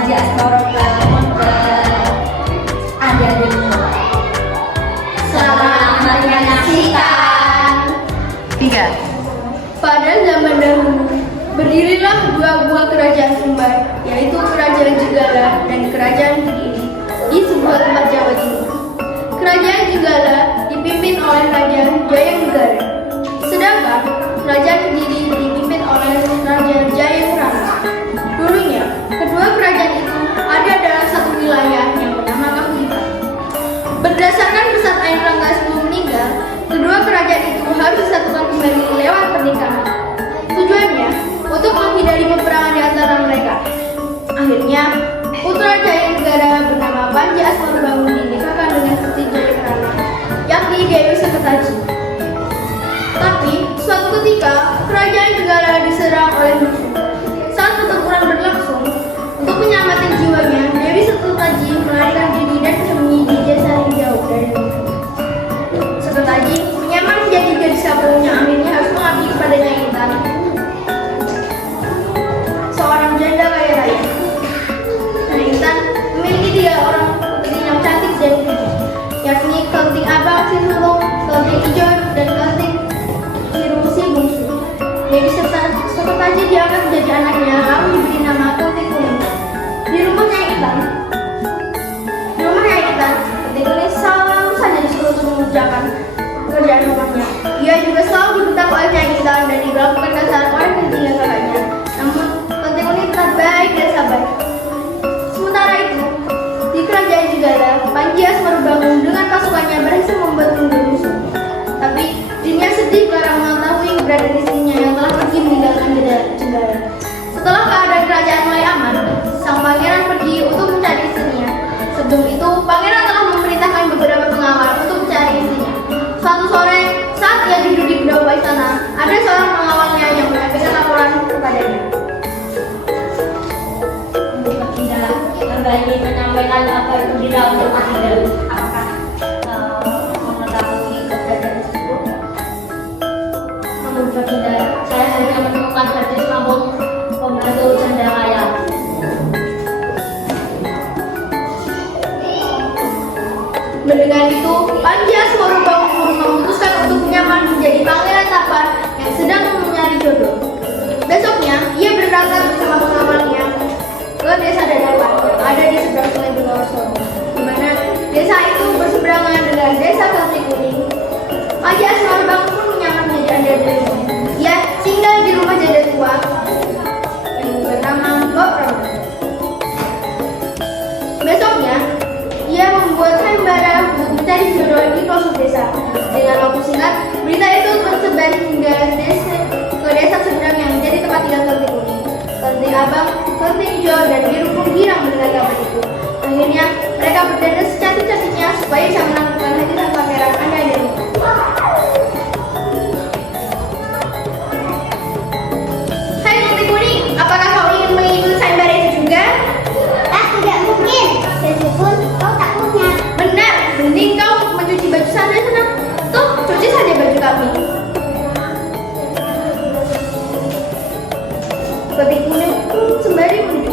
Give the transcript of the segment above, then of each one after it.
Panji Asmoro ke adik-adik. Selamat menyaksikan. 3. Pada zaman dahulu, berdirilah dua buah kerajaan kembar, yaitu Kerajaan Jenggala dan Kerajaan Kediri, di sebuah tempat Jawa Timur. Kerajaan Jenggala dipimpin oleh Raja Jayanegara, sedangkan Kerajaan Kediri dipimpin oleh Raja Jayawrana. Dulunya, kedua kerajaan itu ada dalam satu wilayah yang bernama Kahuripan. Berdasarkan pesan Ain Rangga sebelum meninggal, kedua kerajaan itu harus disatukan kembali lewat pernikahan. Tujuannya untuk menghindari peperangan di antara mereka. Akhirnya, putra Jayanegara bernama Panji Asmoro dinikahkan dengan putri Jayawrana, yakni Dewi Seketaji. Tapi, suatu ketika, kerajaan Jenggala diserang oleh musuh. Saat pertempuran berlangsung, untuk menyelamatkan jiwanya, Dewi Seketaji melarikan diri dan bersembunyi di desa yang jauh dari musuh. Seketaji menyamar menjadi gadis kampung yang akhirnya harus mengabdi kepada Nyai Intan, seorang janda kaya raya. Nyai Intan memiliki 3 orang putri yang cantik dan putih, yakni Kelting Abang si sulung, Kelting Ijo, dan Kelting si bungsu. Dewi Seketaji diangkat menjadi anaknya, lalu diberi nama Kelting Kuning. Di rumah Nyai Intan, Kelting Kuning selalu saja disuruh untuk mengerjakan pekerjaan rumahnya. Ia juga selalu dibentak oleh Nyai Intan dan diberlakukan kasar oleh ketiga kakaknya. Namun, Kelting Kuning tetap baik dan sabar. Sementara itu, di kerajaan Jenggala, Panji Asmoro dengan pasukannya berhasil membuat mundur musuh. Tapi, dirinya sedih karena mengetahui keberadaan istrinya yang telah pergi meninggalkan Jenggala. Setelah keadaan kerajaan mulai aman, sang pangeran pergi untuk mencari istrinya. Sebelum itu, pangeran telah memerintahkan beberapa pengawal untuk mencari istrinya. Suatu sore, saat ia duduk di pendopo istana, ada seorang pengawalnya yang menyampaikan laporan kepadanya. Hamba ingin menyampaikan apa itu di dalam rumah ini. Apakah mengetahui keberadaan tersebut? Namun Baginda, saya hanya menemukan gadis kampung pembantu janda kaya. Mendengar itu, Panji Asmoro memutuskan untuk menyamar menjadi pangeran tampan yang sedang mencari jodoh. Besoknya, ia berangkat bersama pengawalnya ke desa Dadapan yang ada di seberang Sungai Bengawan Solo, di mana desa itu berseberangan dengan desa Kelting Kuning. Panji Asmoro pun menyamar menjadi janda. Ia tinggal di rumah janda tua yang bernama Mbok Rama. Besoknya, ia membuat sayembara untuk mencari jodoh di pelosok desa. Dengan waktu singkat, berita itu tersebar hingga ke desa seberang yang menjadi tempat tinggal Kelting Kuning. Kelting Abang, Kelting Ijo, dan Biru pun girang mendengar kabar itu. Akhirnya, mereka berdandan secantik-cantiknya supaya bisa menaklukkan hati sang pangeran Andadani. Hai Kelting Kuning, apakah kau ingin mengikuti sayembara itu juga? Tidak mungkin, meskipun kau tak punya. Benar, mending kau mencuci baju sana. Tuh, cuci saja baju kami. Kelting Kuning pun sembari menuju.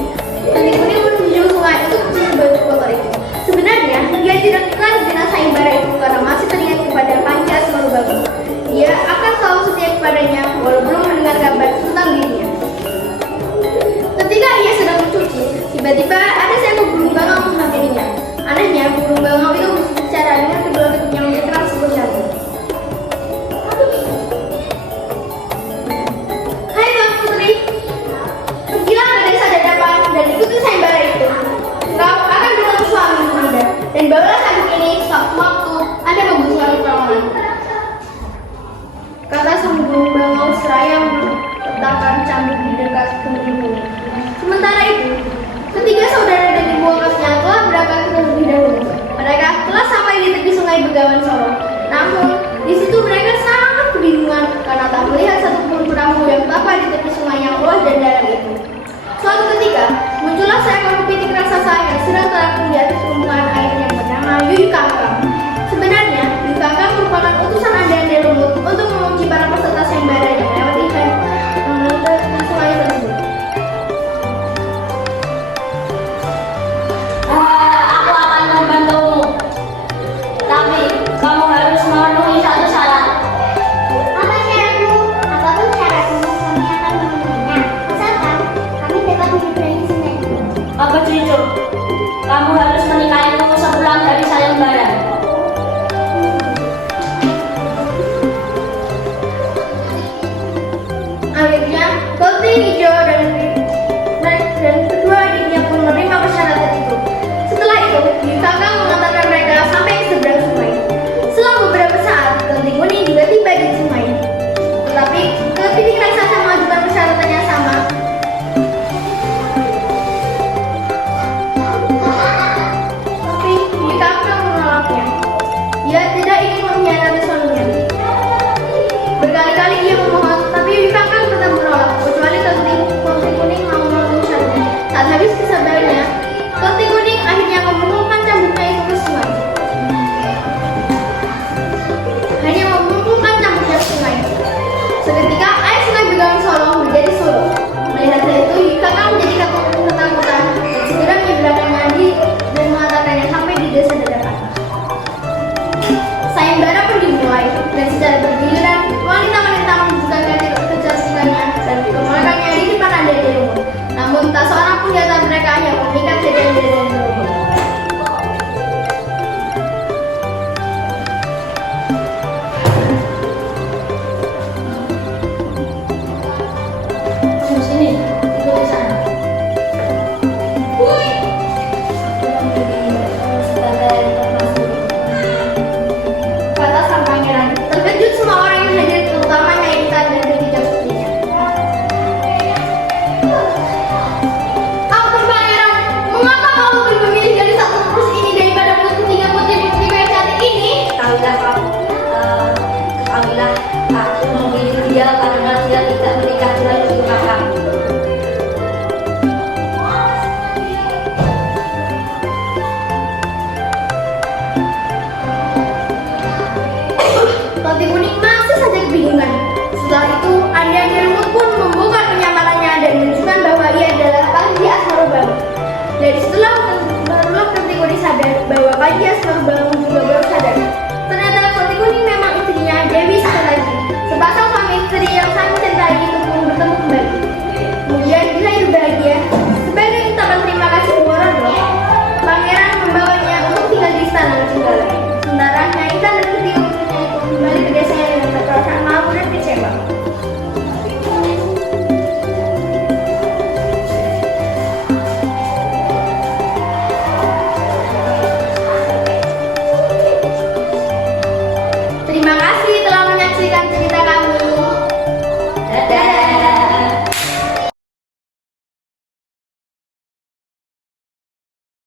Kelting Kuning menuju sungai untuk mencuci baju kotor itu. Sebenarnya, dia tidak kenal dengan sayembara itu karena masih teringat kepada Panji Asmoro. Dia akan selalu setia kepadanya walau belum mendengar kabar tentang dirinya. Ketika ia sedang mencuci, tiba-tiba ada seekor burung bangau menghampirinya. Anehnya, burung bangau itu berbicara dengan kedua bentuknya yang keras seperti. Hai Tuan Putri, pergilah ke desa Dadapan dan ikuti sayembara itu. Kau akan bertemu suami Anda dan bawalah sabuk ini sewaktu Anda membutuhkan pertolongan. Kata sang burung bangau seraya meletakkan cambuk di dekat kemudian. Sementara itu, ketiga saudara dan ibu angkatnya telah berangkat terlebih dahulu. Mereka telah sampai di tepi Sungai Bengawan Solo. Namun, di situ mereka sangat kebingungan karena tak melihat satupun perahu yang tampak di tepi sungai yang luas dan dalam itu. Suatu ketika, muncullah seekor kepiting raksasa yang sedang terapung di atas tumpukan air yang bernama Yuyu Kangkang. Sebenarnya, Yuyu Kangkang merupakan utusan Andaan Lumut untuk mengunci para peserta sayembara yang melewati sungai tersebut. Akhirnya, Kelti, Ijo, dan kedua adiknya pun menerima persyaratan itu. Setelah itu, Dwi Kakang mengantarkan mereka sampai ke seberang sungai. Selang beberapa saat, Kelti Kuning juga tiba di sungai. Tetapi, Kelti raksasa mengajukan persyaratan yang sama. Tapi, Dwi Kakang menolaknya. Dia tidak ingin mengkhianati suaminya. Berkali-kali ia memohon, tapi Dwi Kakang tetap menolak, kecuali Kelti Kuning mau memenuhi syaratnya. Saat habis kesabarannya, Kelti Kuning akhirnya memungkungkan cambuknya itu ke sungai. Hanya memungkungkan cambuknya ke sungai. Seketika air sungai Bengawan Solo menjadi surut. Melihat hal itu, Dwi Kakang menjadi ketakutan dan segera menyeberangkannya dan mengantarkannya sampai di desa dekat. Sayembara pun dimulai, dan secara bergiliran wanita-wanita menunjukkan kecantikannya dan kemewahannya di depan adik-adik rumah. Namun tak seorang pun di antara mereka yang